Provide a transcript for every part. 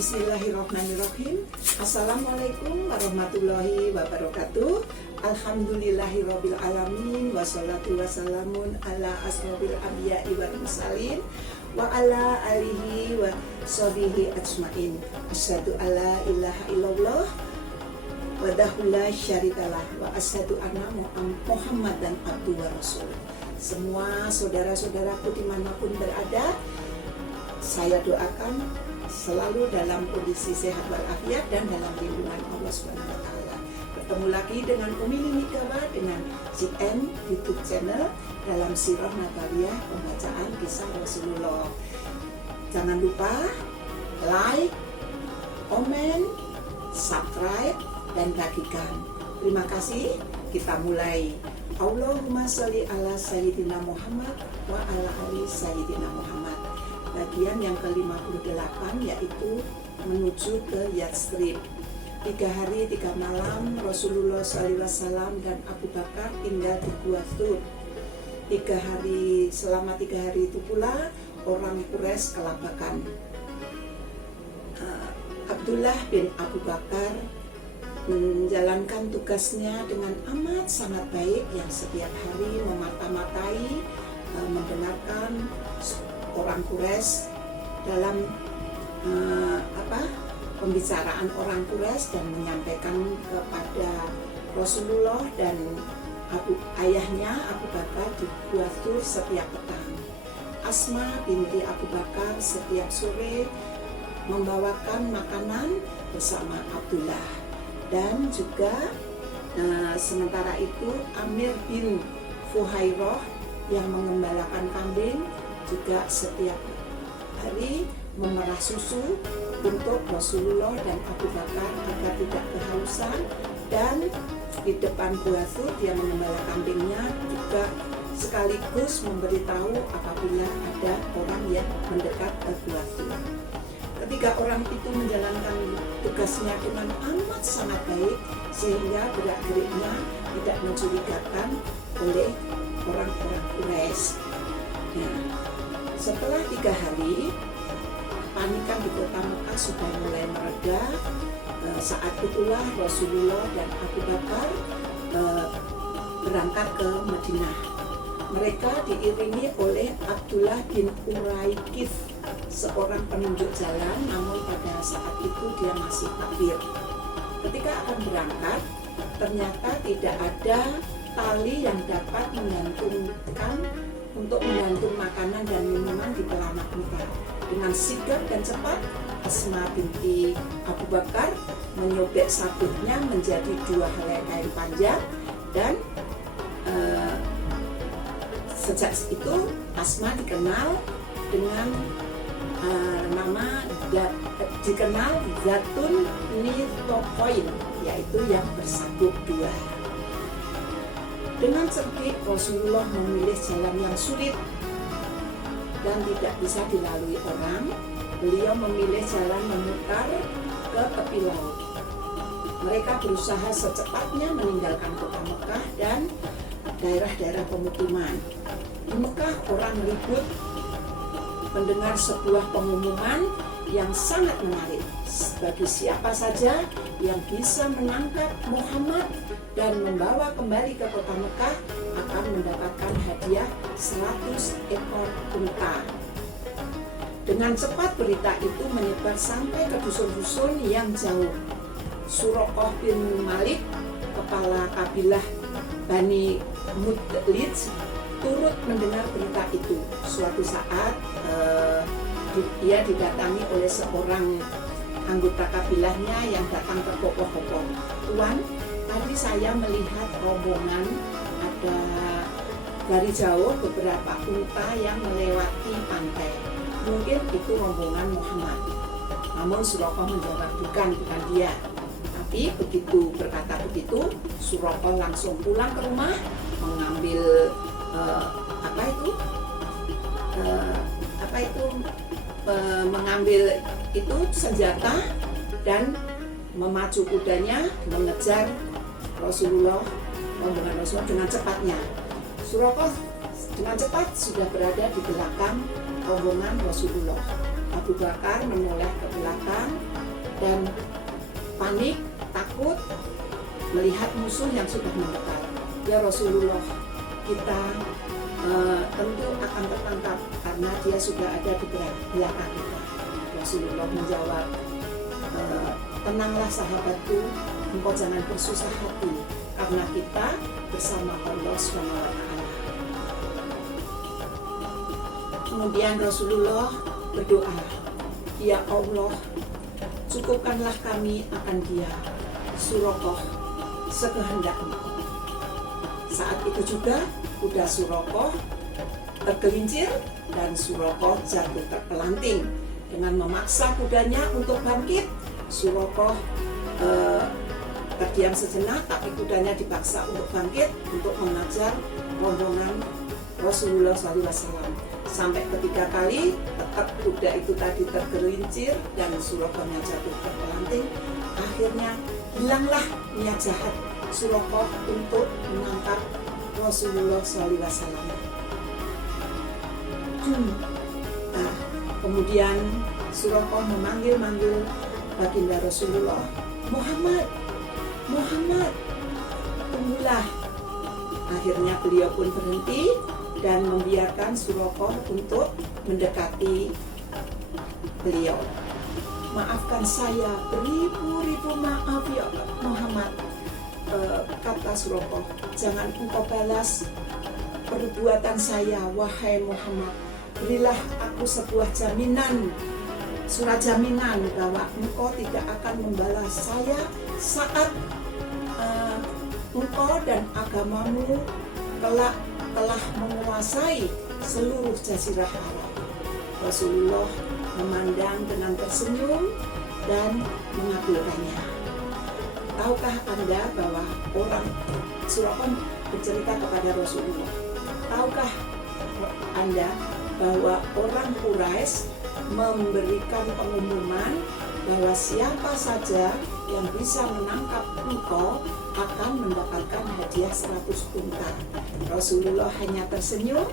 Bismillahirrahmanirrahim. Assalamualaikum warahmatullahi wabarakatuh. Alhamdulillahirabbil alamin wassalatu wassalamun ala asrofil anbiya'i wal mursalin wa ala alihi wa sahbihi ajmain. Asyhadu alla ilaha illallah wahdahu la syarikalah wa asyhadu anna Muhammadan abduhu wa rasuluh. Semua saudara-saudaraku dimanapun berada, saya doakan selalu dalam kondisi sehat walafiat dan dalam lindungan Allah SWT. Bertemu lagi dengan Umi Mikawa dengan CN YouTube channel dalam Sirah Nabawiyah pembacaan kisah Rasulullah. Jangan lupa like, komen, subscribe, dan bagikan. Terima kasih. Kita mulai. Allahumma sholli ala Sayyidina Muhammad wa ala ali Sayyidina Muhammad. Bagian yang ke-58 yaitu menuju ke Yathrib. 3 hari 3 malam Rasulullah SAW dan Abu Bakar tinggal di Gua Thur. Selama 3 hari itu pula orang Quraisy kelabakan. Abdullah bin Abu Bakar menjalankan tugasnya dengan amat sangat baik, yang setiap hari memata-matai, membenarkan orang Quraisy dalam pembicaraan orang Quraisy dan menyampaikan kepada Rasulullah dan ayahnya Abu Bakar di Gua Thur setiap petang. Asma binti Abu Bakar setiap sore membawakan makanan bersama Abdullah, dan juga sementara itu Amir bin Fuhairah yang mengembalakan kambing juga setiap hari memerah susu untuk Rasulullah dan Abu Bakar agar tidak kehausan, dan di depan Gua Thur dia mengembala kambingnya juga sekaligus memberitahu apabila ada orang yang mendekat ke Gua Thur. Ketiga orang itu menjalankan tugasnya dengan amat sangat baik sehingga gerak-geriknya tidak mencurigakan oleh orang-orang Quraisy. Nah, setelah 3 hari, kepanikan di kota Mekah sudah mulai mereda. Saat itulah Rasulullah dan Abu Bakar berangkat ke Madinah. Mereka diiringi oleh Abdullah bin Uraikith, seorang penunjuk jalan, namun pada saat itu dia masih kafir. Ketika akan berangkat, ternyata tidak ada tali yang dapat menggantungkan untuk menggantung makanan dan minuman di pelana unta. Dengan sigap dan cepat, Asma binti Abu Bakar menyobek sabuknya menjadi 2 helai kain panjang, dan sejak itu Asma dikenal dengan nama dikenal Zatun Nitokoin, yaitu yang bersabuk 2. Dengan cerdik Rasulullah memilih jalan yang sulit dan tidak bisa dilalui orang. Beliau memilih jalan memutar ke tepi laut. Mereka berusaha secepatnya meninggalkan kota Mekah dan daerah-daerah pemukiman. Di Mekah orang ribut mendengar sebuah pengumuman yang sangat menarik. Bagi siapa saja yang bisa menangkap Muhammad dan membawa kembali ke kota Mekah akan mendapatkan hadiah 100 ekor unta. Dengan cepat berita itu menyebar sampai ke dusun-dusun yang jauh. Suraqah bin Malik, kepala kabilah Bani Mudlij, turut mendengar berita itu. Suatu saat dia didatangi oleh seorang anggota kabilahnya yang datang terkopoh-kopoh. "Tuan, tadi saya melihat rombongan, ada dari jauh beberapa unta yang melewati pantai. Mungkin itu rombongan Muhammad." Namun Suraqah menjawab, bukan dia. Tapi begitu berkata begitu, Suraqah langsung pulang ke rumah, mengambil mengambil itu senjata dan memacu kudanya mengejar rombongan Rasulullah dengan cepatnya. Suraqah dengan cepat sudah berada di belakang rombongan Rasulullah. Abu Abu Bakar menoleh ke belakang dan panik, takut melihat musuh yang sudah mendekat. Ya Rasulullah, kita tentu akan tertangkap karena dia sudah ada di belakang kita. Rasulullah menjawab, tenanglah sahabatku, engkau jangan bersusah hati karena kita bersama Allah SWT. Kemudian Rasulullah berdoa, ya Allah, cukupkanlah kami akan dia, Suraqah, sekehendak Engkau. Saat itu juga kuda Suraqah tergelincir dan Suraqah jatuh terpelanting. Dengan memaksa kudanya untuk bangkit, Suraqah terdiam sejenak, tapi kudanya dipaksa untuk bangkit untuk mengajar rombongan Rasulullah SAW. Sampai ketiga kali tetap kuda itu tadi tergelincir dan Suraqahnya jatuh terpelanting. Akhirnya hilanglah niat jahat Suraqah untuk menangkap Rasulullah SAW. Nah, kemudian Suraqah memanggil baginda Rasulullah, Muhammad, Muhammad, tunggulah. Akhirnya beliau pun berhenti dan membiarkan Suraqah untuk mendekati beliau. Maafkan saya, beribu-ribu maaf ya Muhammad, kata Suraqah. Jangan engkau balas perbuatan saya, wahai Muhammad. Berilah aku sebuah jaminan, surat jaminan bahwa engkau tidak akan membalas saya saat engkau dan agamamu telah menguasai seluruh jazirah Arab. Rasulullah memandang dengan tersenyum dan mengabulkannya. Tahukah Anda bahwa Suraqah bercerita kepada Rasulullah, tahukah Anda bahwa orang Quraisy memberikan pengumuman bahwa siapa saja yang bisa menangkap engkau akan mendapatkan hadiah 100 unta. Rasulullah hanya tersenyum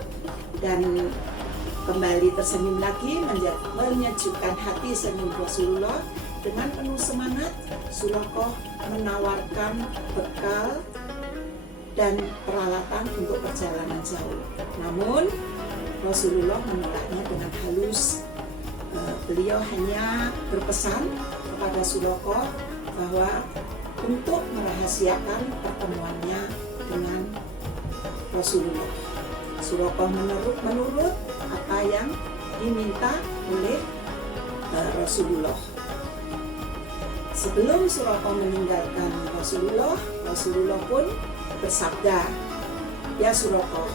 dan kembali tersenyum lagi, menyejukkan hati senyum Rasulullah. Dengan penuh semangat, Suraqah menawarkan bekal dan peralatan untuk perjalanan jauh. Namun Rasulullah menolaknya dengan halus. Beliau hanya berpesan kepada Suraqah bahwa untuk merahasiakan pertemuannya dengan Rasulullah. Suraqah menurut apa yang diminta oleh Rasulullah. Sebelum Suraqah meninggalkan Rasulullah pun bersabda, ya Suraqah,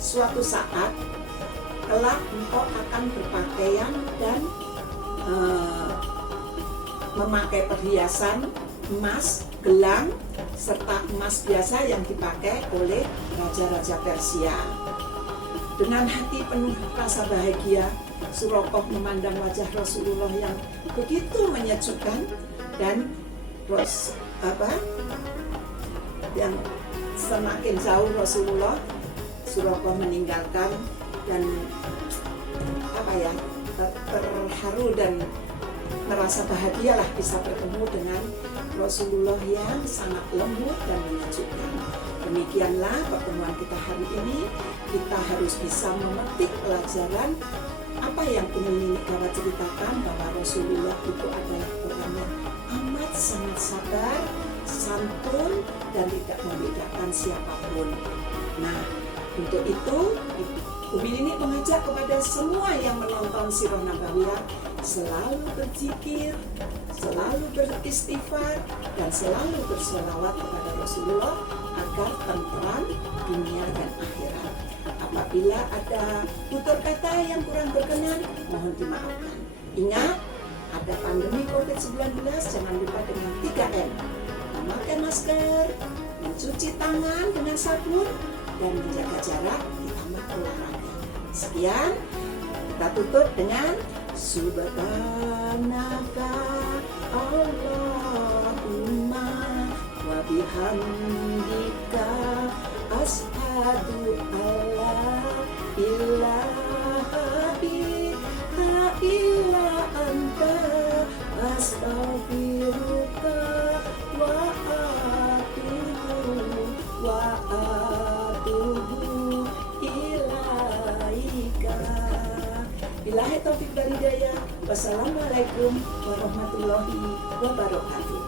suatu saat kelak engkau akan berpakaian dan memakai perhiasan emas, gelang, serta emas biasa yang dipakai oleh raja-raja Persia. Dengan hati penuh rasa bahagia, Suraqah memandang wajah Rasulullah yang begitu menyejukkan dan yang semakin jauh Suraqah meninggalkan dan terharu dan merasa bahagialah bisa bertemu dengan Rasulullah yang sangat lembut dan menyejukkan. Demikianlah pertemuan kita hari ini. Kita harus bisa memetik pelajaran apa yang ingin Kawa ceritakan, bahwa Rasulullah itu adalah orang yang amat sangat sabar, santun, dan tidak membedakan siapapun. Nah, untuk itu Umi Nini mengajak kepada semua yang menonton Sirah Nabawiyah selalu berzikir, selalu beristighfar, dan selalu berselawat kepada Rasulullah agar tentram dunia dan akhirat. Apabila ada tutur kata yang kurang berkenan, mohon dimaafkan. Ingat, ada pandemi COVID-19, jangan lupa dengan 3M. Memakai masker, mencuci tangan dengan sabun, dan menjaga jarak ditambah olahraga. Sekian, kita tutup dengan Subhanaka Allahumma wa bihamdika asyhadu alla ilaha illa astaghfiruka wa atubu ilaika. Billahi taufiq wal hidayah. Wassalamualaikum warahmatullahi wabarakatuh.